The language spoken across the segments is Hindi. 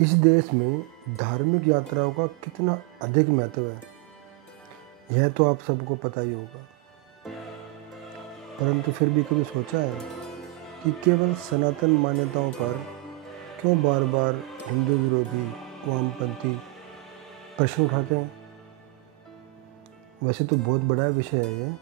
इस देश में धार्मिक यात्राओं का कितना अधिक महत्व है, यह तो आप सबको पता ही होगा। परंतु फिर भी कभी सोचा है कि केवल सनातन मान्यताओं पर क्यों बार बार हिंदू विरोधी वामपंथी प्रश्न उठाते हैं? वैसे तो बहुत बड़ा विषय है ये,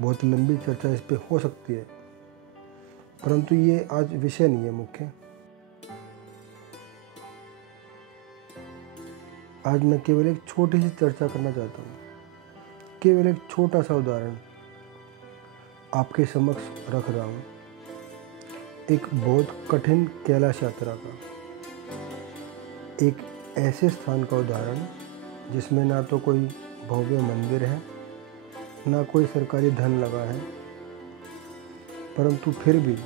बहुत लंबी चर्चा इस पे हो सकती है, परंतु ये आज विषय नहीं है मुख्य। आज मैं केवल एक छोटी सी चर्चा करना चाहता हूँ, केवल एक छोटा सा उदाहरण आपके समक्ष रख रहा हूँ। एक बहुत कठिन कैलाश यात्रा का, एक ऐसे स्थान का उदाहरण जिसमें ना तो कोई भव्य मंदिर है, ना कोई सरकारी धन लगा है, परंतु फिर भी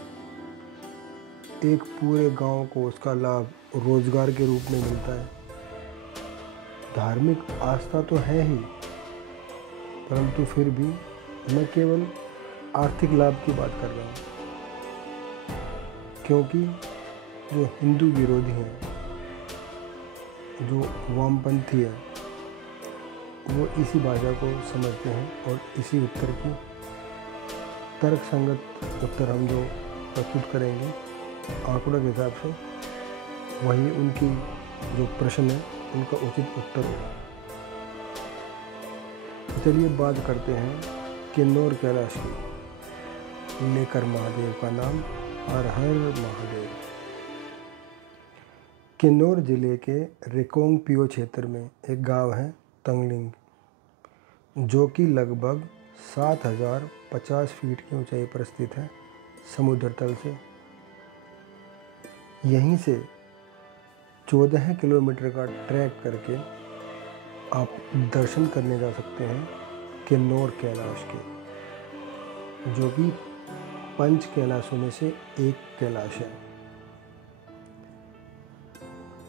एक पूरे गांव को उसका लाभ रोजगार के रूप में मिलता है। धार्मिक आस्था तो है ही, परंतु फिर भी मैं केवल आर्थिक लाभ की बात कर रहा हूँ, क्योंकि जो हिंदू विरोधी हैं, जो वामपंथी है, वो इसी भाषा को समझते हैं और इसी उत्तर की तर्क संगत उत्तर हम जो प्रस्तुत करेंगे आंकड़ों के हिसाब से, वही उनकी जो प्रश्न है उनका उचित उत्तर होगा। चलिए बात करते हैं किन्नौर कैलाश की। लेकर महादेव का नाम, हर हर महादेव। किन्नौर जिले के रिकोंगपिओ क्षेत्र में एक गांव है तंगलिंग, जो कि लगभग 7050 फीट की ऊंचाई पर स्थित है समुद्र तल से। यहीं से 14 किलोमीटर का ट्रैक करके आप दर्शन करने जा सकते हैं किन्नौर कैलाश के, जो कि 5 कैलाशों में से एक कैलाश है।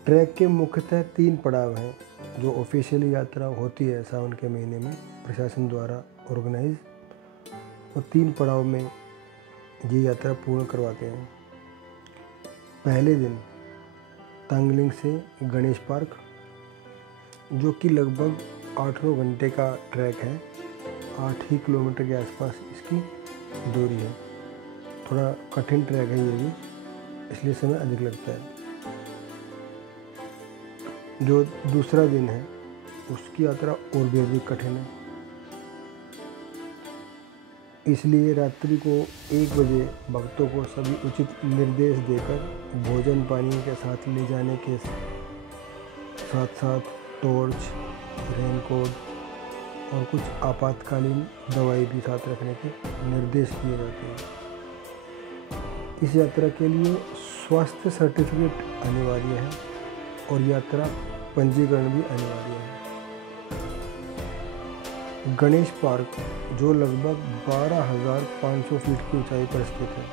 ट्रैक के मुख्यतः 3 पड़ाव हैं जो ऑफिशियली यात्रा होती है सावन के महीने में प्रशासन द्वारा ऑर्गेनाइज, और 3 पड़ाव में ये यात्रा पूर्ण करवाते हैं। पहले दिन तंगलिंग से गणेश पार्क, जो कि लगभग 8-9 घंटे का ट्रैक है, 8 ही किलोमीटर के आसपास इसकी दूरी है। थोड़ा कठिन ट्रैक है ये भी, इसलिए समय अधिक लगता है। जो दूसरा दिन है उसकी यात्रा और भी अधिक कठिन है, इसलिए रात्रि को 1 बजे भक्तों को सभी उचित निर्देश देकर भोजन पानी के साथ ले जाने के साथ साथ टॉर्च, रेनकोट और कुछ आपातकालीन दवाई भी साथ रखने के निर्देश दिए जाते हैं। इस यात्रा के लिए स्वास्थ्य सर्टिफिकेट अनिवार्य है और यात्रा पंजीकरण भी अनिवार्य है। गणेश पार्क, जो लगभग 12,500 फीट की ऊंचाई पर स्थित है,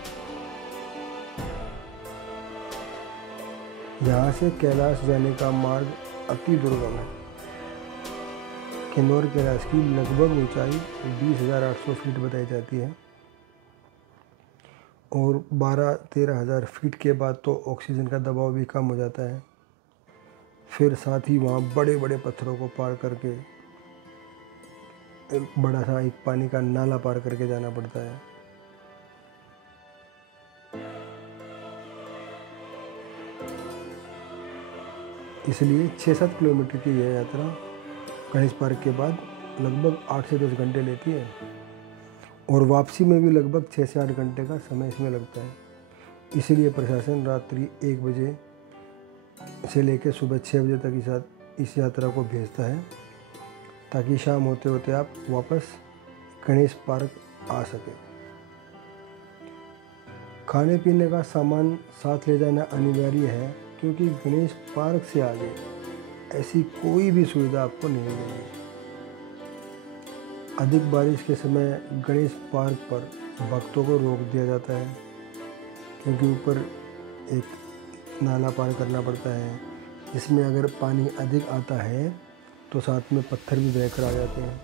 यहाँ से कैलाश जाने का मार्ग अति दुर्गम है। किन्नौर कैलाश की लगभग ऊंचाई 20,800 फीट बताई जाती है और 12-13 हज़ार फीट के बाद तो ऑक्सीजन का दबाव भी कम हो जाता है। फिर साथ ही वहाँ बड़े बड़े पत्थरों को पार करके एक बड़ा सा एक पानी का नाला पार करके जाना पड़ता है। इसलिए 6-7 किलोमीटर की यह यात्रा गणेश पार्क के बाद लगभग 8 से 10 घंटे लेती है और वापसी में भी लगभग 6 से 8 घंटे का समय इसमें लगता है। इसीलिए प्रशासन रात्रि 1 बजे से लेकर सुबह 6 बजे तक इस यात्रा को भेजता है, ताकि शाम होते होते आप वापस गणेश पार्क आ सके। खाने पीने का सामान साथ ले जाना अनिवार्य है, क्योंकि गणेश पार्क से आगे ऐसी कोई भी सुविधा आपको नहीं मिलेगी। अधिक बारिश के समय गणेश पार्क पर भक्तों को रोक दिया जाता है, क्योंकि ऊपर एक नाला पार करना पड़ता है, जिसमें अगर पानी अधिक आता है तो साथ में पत्थर भी बहकर आ जाते हैं।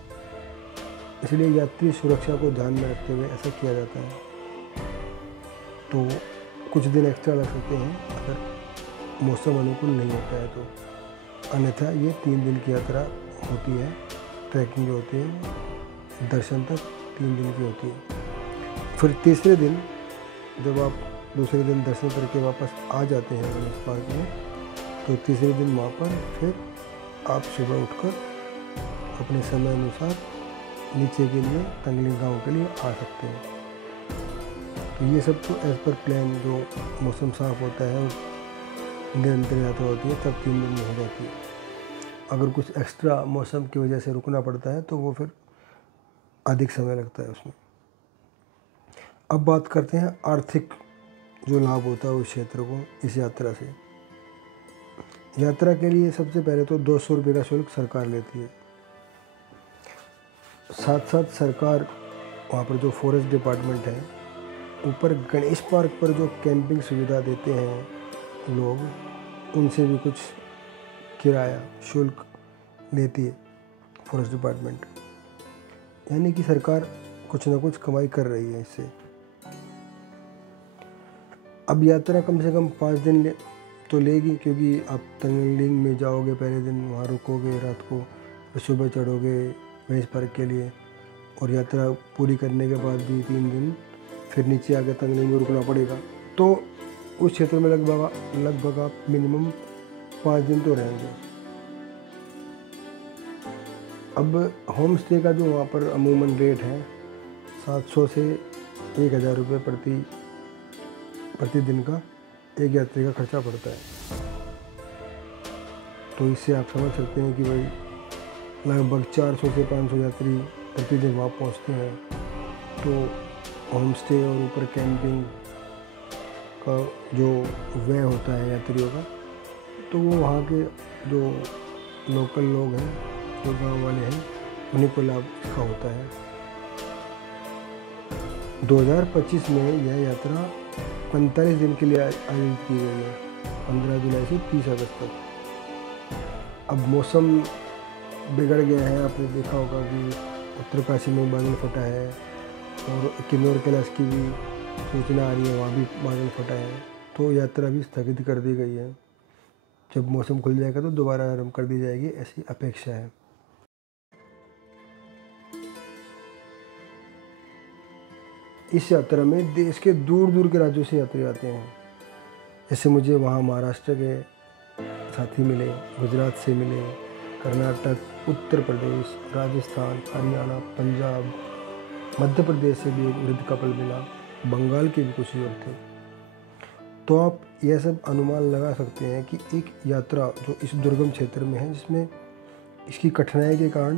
इसलिए यात्री सुरक्षा को ध्यान में रखते हुए ऐसा किया जाता है। तो कुछ दिन एक्स्ट्रा लग सकते हैं अगर मौसम अनुकूल नहीं होता है तो, अन्यथा ये 3 दिन की यात्रा होती है। ट्रैकिंग जो होती है दर्शन तक 3 दिन की होती है। फिर तीसरे दिन जब आप दूसरे दिन दर्शन करके वापस आ जाते हैं गणेश पार्क में, तो तीसरे दिन वहाँ पर फिर आप सुबह उठकर अपने समय अनुसार नीचे के लिए तंगलिंग गाँव के लिए आ सकते हैं। तो ये सब तो एज़ पर प्लान, जो मौसम साफ़ होता है और निरंतर यात्रा होती है तब 3 दिन में हो जाती है। अगर कुछ एक्स्ट्रा मौसम की वजह से रुकना पड़ता है तो वो फिर अधिक समय लगता है उसमें। अब बात करते हैं आर्थिक जो लाभ होता है उस क्षेत्र को इस यात्रा से। यात्रा के लिए सबसे पहले तो 200 रुपये का शुल्क सरकार लेती है। साथ साथ सरकार वहाँ पर जो फॉरेस्ट डिपार्टमेंट है, ऊपर गणेश पार्क पर जो कैंपिंग सुविधा देते हैं लोग, उनसे भी कुछ किराया शुल्क लेती है फॉरेस्ट डिपार्टमेंट। यानी कि सरकार कुछ ना कुछ कमाई कर रही है इससे। अब यात्रा कम से कम 5 दिन तो लेगी, क्योंकि आप तंगलिंग में जाओगे, पहले दिन वहाँ रुकोगे रात को, फिर सुबह चढ़ोगे गणेश पार्क के लिए, और यात्रा पूरी करने के बाद भी 3 दिन फिर नीचे आकर तंगलिंग में रुकना पड़ेगा। तो उस क्षेत्र में लगभग आप मिनिमम 5 दिन तो रहेंगे। अब होम स्टे का जो वहाँ पर अमूमन रेट है 700 से 1000 रुपये प्रति दिन का एक यात्री का खर्चा पड़ता है। तो इससे आप समझ सकते हैं कि भाई लगभग 400 से 500 यात्री प्रतिदिन वहाँ पहुँचते हैं। तो होम स्टे और ऊपर कैंपिंग का जो व्यय होता है यात्रियों का, तो वो वहाँ के जो लोकल लोग हैं, जो गांव वाले हैं, उन्हीं को लाभ इसका होता है। 2025 में यह यात्रा 45 दिन के लिए आयोजित की गई है, 15 जुलाई से 30 अगस्त तक। अब मौसम बिगड़ गया है, आपने देखा होगा कि उत्तरकाशी में बादल फटा है और किन्नौर कैलाश की भी सूचना आ रही है, वहाँ भी बादल फटा है। तो यात्रा भी स्थगित कर दी गई है। जब मौसम खुल जाएगा तो दोबारा आरम्भ कर दी जाएगी, ऐसी अपेक्षा है। इस यात्रा में देश के दूर दूर के राज्यों से यात्री आते हैं। जैसे मुझे वहाँ महाराष्ट्र के साथी मिले, गुजरात से मिले, कर्नाटक, उत्तर प्रदेश, राजस्थान, हरियाणा, पंजाब, मध्य प्रदेश से भी एक वृद्ध कपल मिला, बंगाल के भी कुछ युवक थे। तो आप यह सब अनुमान लगा सकते हैं कि एक यात्रा जो इस दुर्गम क्षेत्र में है, जिसमें इसकी कठिनाई के कारण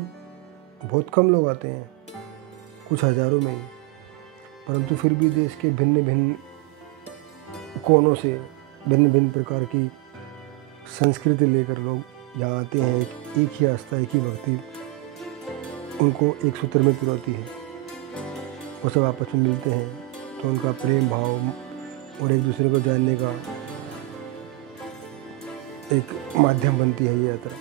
बहुत कम लोग आते हैं, कुछ हज़ारों में ही, परंतु फिर भी देश के भिन्न भिन्न कोनों से भिन्न भिन्न प्रकार की संस्कृति लेकर लोग यहाँ आते हैं। एक ही आस्था, एक ही भक्ति उनको एक सूत्र में पिरोती है। वो सब आपस में मिलते हैं तो उनका प्रेम भाव और एक दूसरे को जानने का एक माध्यम बनती है ये यात्रा।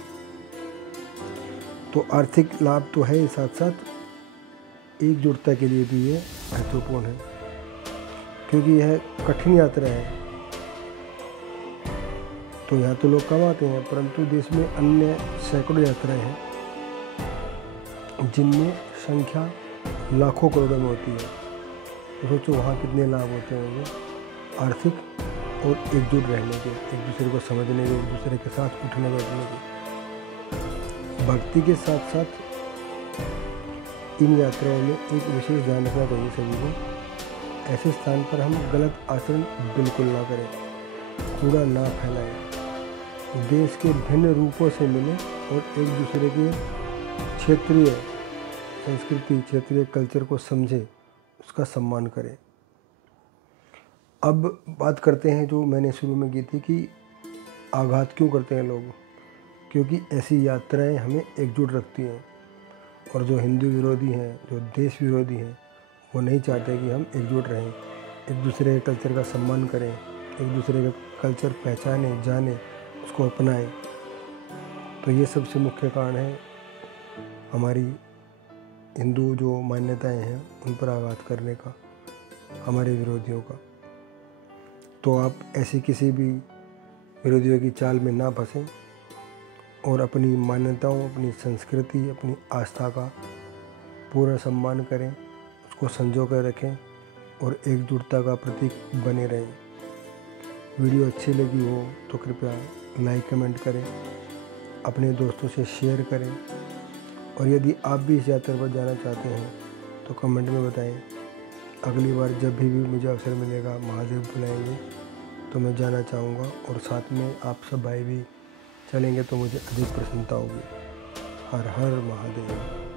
तो आर्थिक लाभ तो है, साथ साथ एकजुटता के लिए भी ये महत्वपूर्ण है, क्योंकि यह कठिन यात्रा है। तो यहाँ तो लोग कम आते हैं, परंतु देश में अन्य सैकड़ों यात्राएं हैं जिनमें संख्या लाखों करोड़ों में होती है। तो सोचो वहाँ कितने लाभ होते होंगे आर्थिक और एकजुट रहने के, एक दूसरे को समझने के, एक दूसरे के साथ उठने बैठने के। भक्ति के साथ साथ इन यात्राओं में एक विशेष ध्यान रखना चाहिए सभी को। ऐसे स्थान पर हम गलत आचरण बिल्कुल ना करें, कूड़ा ना फैलाएं, देश के भिन्न रूपों से मिलें और एक दूसरे के क्षेत्रीय संस्कृति, क्षेत्रीय कल्चर को समझें, उसका सम्मान करें। अब बात करते हैं जो मैंने शुरू में की थी कि आघात क्यों करते हैं लोग, क्योंकि ऐसी यात्राएं हमें एकजुट रखती हैं। और जो हिंदू विरोधी हैं, जो देश विरोधी हैं, वो नहीं चाहते कि हम एकजुट रहें, एक दूसरे के कल्चर का सम्मान करें, एक दूसरे का कल्चर पहचानें, जानें, उसको अपनाएं। तो ये सबसे मुख्य कारण है हमारी हिंदू जो मान्यताएं हैं उन पर आघात करने का, हमारे विरोधियों का। तो आप ऐसी किसी भी विरोधियों की चाल में ना फंसें और अपनी मान्यताओं, अपनी संस्कृति, अपनी आस्था का पूरा सम्मान करें, उसको संजो कर रखें और एकजुटता का प्रतीक बने रहें। वीडियो अच्छी लगी हो तो कृपया लाइक कमेंट करें, अपने दोस्तों से शेयर करें और यदि आप भी इस यात्रा पर जाना चाहते हैं तो कमेंट में बताएं। अगली बार जब भी मुझे अवसर मिलेगा, महादेव बुलाएंगे तो मैं जाना चाहूँगा और साथ में आप सब भाई भी चलेंगे तो मुझे अधिक प्रसन्नता होगी। हर हर महादेव।